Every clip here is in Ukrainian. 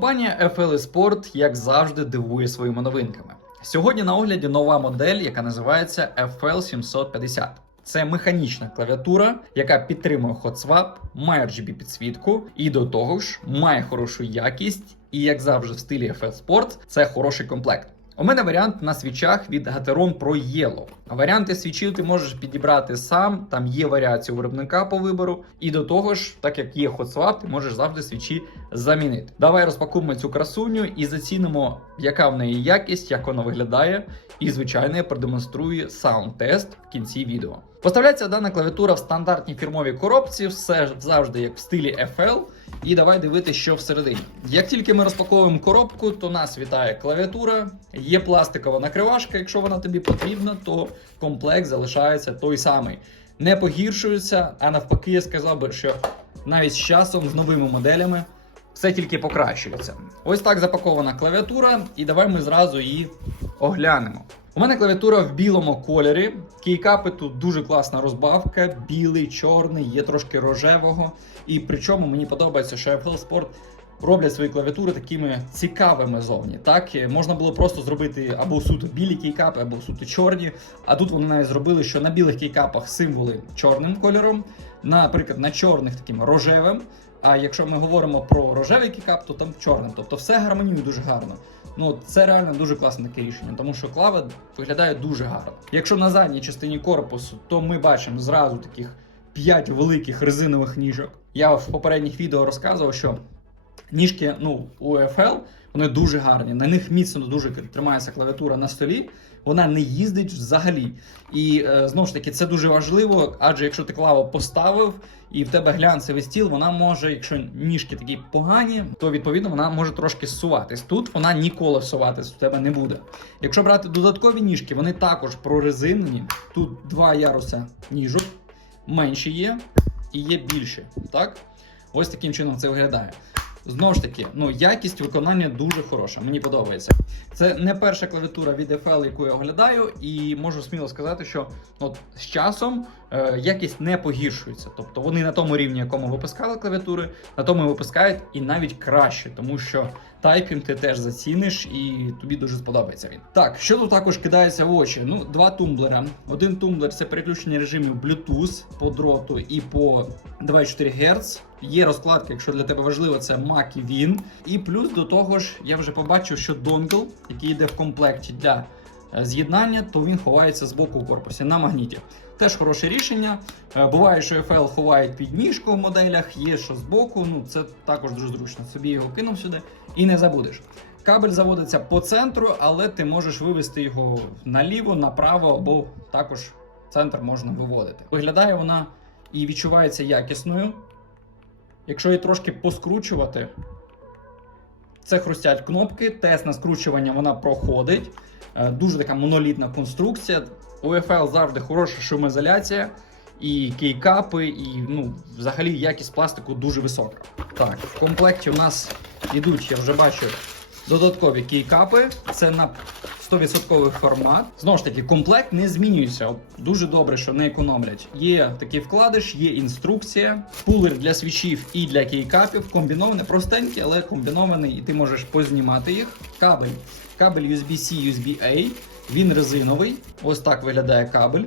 Компанія FL Sport, як завжди, дивує своїми новинками. Сьогодні на огляді нова модель, яка називається FL 750. Це механічна клавіатура, яка підтримує HotSwap, має RGB підсвітку і до того ж має хорошу якість. І як завжди, в стилі FL Sport, це хороший комплект. У мене варіант на свічах від Gateron Pro Yellow. Варіанти свічів ти можеш підібрати сам, там є варіація виробника по вибору. І до того ж, так як є HotSwap, ти можеш завжди свічі замінити. Давай розпакуємо цю красуню і зацінимо, яка в неї якість, як вона виглядає. І, звичайно, я продемонструю саунд-тест в кінці відео. Поставляється дана клавіатура в стандартній фірмовій коробці, все завжди як в стилі FL. І давай дивитися, що всередині. Як тільки ми розпаковуємо коробку, то нас вітає клавіатура, є пластикова накривашка. Якщо вона тобі потрібна, то комплект залишається той самий. Не погіршується, а навпаки, я сказав би, що навіть з часом, з новими моделями, все тільки покращується. Ось так запакована клавіатура, і давай ми зразу її оглянемо. У мене клавіатура в білому кольорі. Кейкапи тут дуже класна розбавка, білий, чорний, є трошки рожевого. І причому мені подобається, що Apple Sport роблять свої клавіатури такими цікавими зовні. Так Е, можна було просто зробити або суто білі кейкапи, або суто чорні. А тут вони навіть зробили, що на білих кейкапах символи чорним кольором, наприклад, на чорних таким рожевим. А якщо ми говоримо про рожевий кейкап, то там чорним. Тобто все гармонює дуже гарно. Ну, це реально дуже класне таке рішення, тому що клава виглядає дуже гарно. Якщо на задній частині корпусу, то ми бачимо зразу таких 5 великих резинових ніжок. Я в попередніх відео розказував, що ніжки ну, у FL вони дуже гарні. На них міцно дуже тримається клавіатура на столі. Вона не їздить взагалі. І е, знову ж таки, це дуже важливо, адже якщо ти клаву поставив і в тебе глянцевий стіл, вона може, якщо ніжки такі погані, то відповідно вона може трошки зсуватись. Тут вона ніколи всуватись у тебе не буде. Якщо брати додаткові ніжки, вони також прорезинені. Тут два яруса ніжок, менші є і є більші. Так? Ось таким чином це виглядає. Знову ж таки, ну якість виконання дуже хороша, мені подобається. Це не перша клавіатура від FL, яку я оглядаю, і можу сміло сказати, що от з часом якість не погіршується. Тобто вони на тому рівні, якому випускали клавіатури, на тому і випускають і навіть краще, тому що тайпінг ти теж заціниш і тобі дуже сподобається він. Так, що тут також кидається в очі? Ну, два тумблера. Один тумблер це переключення режимів Bluetooth по дроту і по 2,4 Гц. Є розкладка, якщо для тебе важливо, це Mac і Win. І плюс до того ж, я вже побачив, що донгл, який йде в комплекті для е, з'єднання, то він ховається з боку у корпусі на магніті. Теж хороше рішення. Е, Буває, що FL ховають під ніжку в моделях, є що з боку. Ну це також дуже зручно. Собі його кинув сюди і не забудеш. Кабель заводиться по центру, але ти можеш вивести його наліво, направо або також центр можна виводити. Виглядає вона і відчувається якісною. Якщо її трошки поскручувати, це хрустять кнопки, тест на скручування вона проходить. Е, Дуже така монолітна конструкція. У FL завжди хороша шумоізоляція, і кейкапи, і ну, взагалі якість пластику дуже висока. Так, в комплекті у нас йдуть, я вже бачу, додаткові кейкапи. Це на 100% формат. Знову ж таки, комплект не змінюється. Дуже добре, що не економлять. Є такий вкладиш, є інструкція, пулер для свічів і для кейкапів. Комбіноване, простенький, але комбінований, і ти можеш познімати їх. Кабель. Кабель USB-C, USB-A. Він резиновий. Ось так виглядає кабель.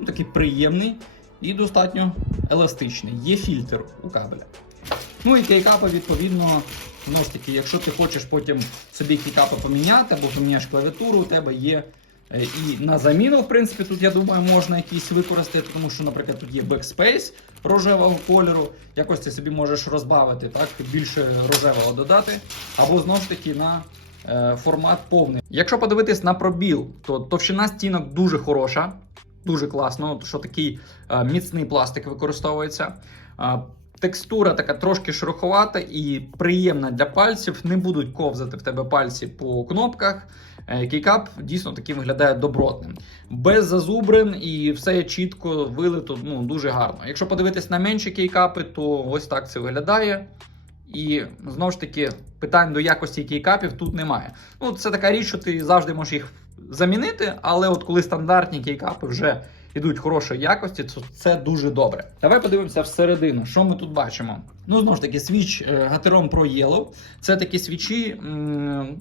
Ну, Такий приємний і достатньо еластичний. Є фільтр у кабеля. Ну і кейкапи, відповідно, знову таки, якщо ти хочеш потім собі кейкапи поміняти або поміняєш клавіатуру, у тебе є е, і на заміну, в принципі, тут, я думаю, можна якісь використати, тому що, наприклад, тут є backspace рожевого кольору. Якось ти собі можеш розбавити, так, більше рожевого додати, або знову ж таки на формат повний. Якщо подивитись на пробіл, то товщина стінок дуже хороша, дуже класно, що такий е, міцний пластик використовується. Е, Текстура така трошки шероховата і приємна для пальців. Не будуть ковзати в тебе пальці по кнопках. Е, Кейкап дійсно таким виглядає добротним. Без зазубрин і все чітко вилито ну, дуже гарно. Якщо подивитись на менші кейкапи, то ось так це виглядає. І знову ж таки, питань до якості кейкапів тут немає. Ну, це така річ, що ти завжди можеш їх замінити, але от коли стандартні кейкапи вже ідуть хорошої якості, то це дуже добре. Давай подивимося всередину, що ми тут бачимо. Ну, знову ж таки, свіч Gateron Pro Yellow. Це такі свічі,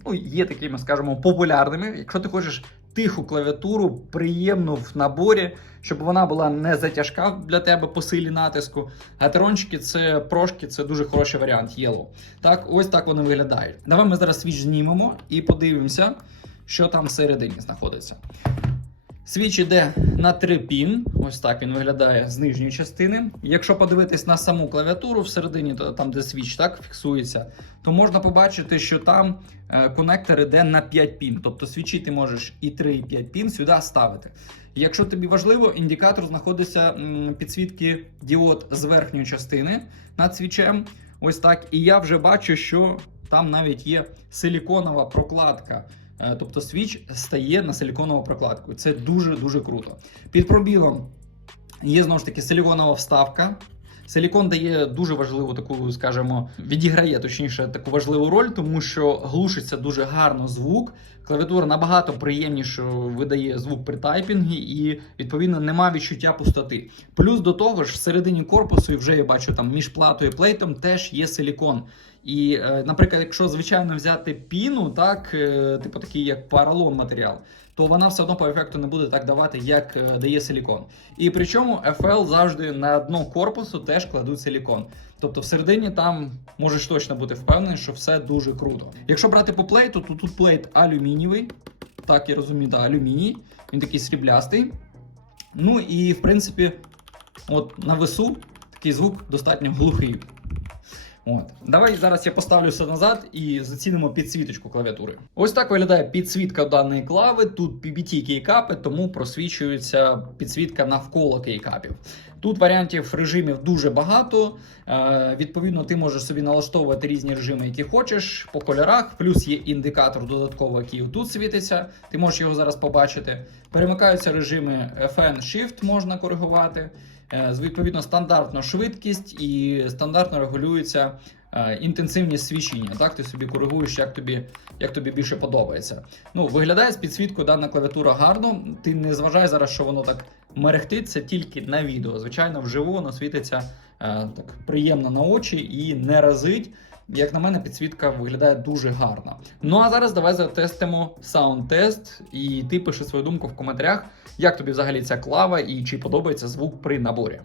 ну, є такими, скажімо, популярними. Якщо ти хочеш тиху клавіатуру, приємну в наборі, щоб вона була не затяжка для тебе по силі натиску. Гатерончики це прошки, це дуже хороший варіант Yellow. Так, ось так вони виглядають. Давай ми зараз свіч знімемо і подивимося, що там всередині знаходиться. Свіч іде на 3 пін. Ось так він виглядає з нижньої частини. Якщо подивитись на саму клавіатуру всередині, то там, де свіч так фіксується, то можна побачити, що там е, конектор іде на 5 пін. Тобто свічі ти можеш і 3, і 5 пін сюди ставити. Якщо тобі важливо, індикатор знаходиться підсвітки діод з верхньої частини над свічем. Ось так. І я вже бачу, що там навіть є силіконова прокладка. Е, Тобто свіч стає на силіконову прокладку. Це дуже-дуже круто. Під пробілом є знову ж таки силіконова вставка. Силікон дає дуже важливу таку, скажімо, відіграє точніше таку важливу роль, тому що глушиться дуже гарно звук. Клавіатура набагато приємніше видає звук при тайпінгі, і відповідно нема відчуття пустоти. Плюс до того ж, всередині корпусу, і вже я бачу там між платою і плейтом теж є силікон. І, е, наприклад, якщо звичайно взяти піну, так, е, типу такий як паралон матеріал, то вона все одно по ефекту не буде так давати, як е, дає силікон. І причому FL завжди на дно корпусу теж кладуть силікон. Тобто всередині там можеш точно бути впевнений, що все дуже круто. Якщо брати по плейту, то тут плейт алюмінієвий. Так, я розумію, так, алюміній. Він такий сріблястий. Ну і в принципі, от на весу такий звук достатньо глухий. От. Давай зараз я поставлю все назад і зацінимо підсвіточку клавіатури. Ось так виглядає підсвітка даної клави. Тут PBT кейкапи, тому просвічується підсвітка навколо кейкапів. Тут варіантів режимів дуже багато. Е, відповідно, ти можеш собі налаштовувати різні режими, які хочеш по кольорах. Плюс є індикатор додатково, який тут світиться. Ти можеш його зараз побачити. Перемикаються режими FN Shift, можна коригувати. Е, Відповідно, стандартно швидкість і стандартно регулюється е, інтенсивність свічення. Так, ти собі коригуєш, як тобі, як тобі більше подобається. Ну, виглядає з підсвіткою дана клавіатура гарно. Ти не зважай зараз, що воно так мерехтить, тільки на відео. Звичайно, вживу воно світиться е, так приємно на очі і не разить. Як на мене, підсвітка виглядає дуже гарно. Ну а зараз давай затестимо саунд-тест, і ти пиши свою думку в коментарях, як тобі взагалі ця клава і чи подобається звук при наборі.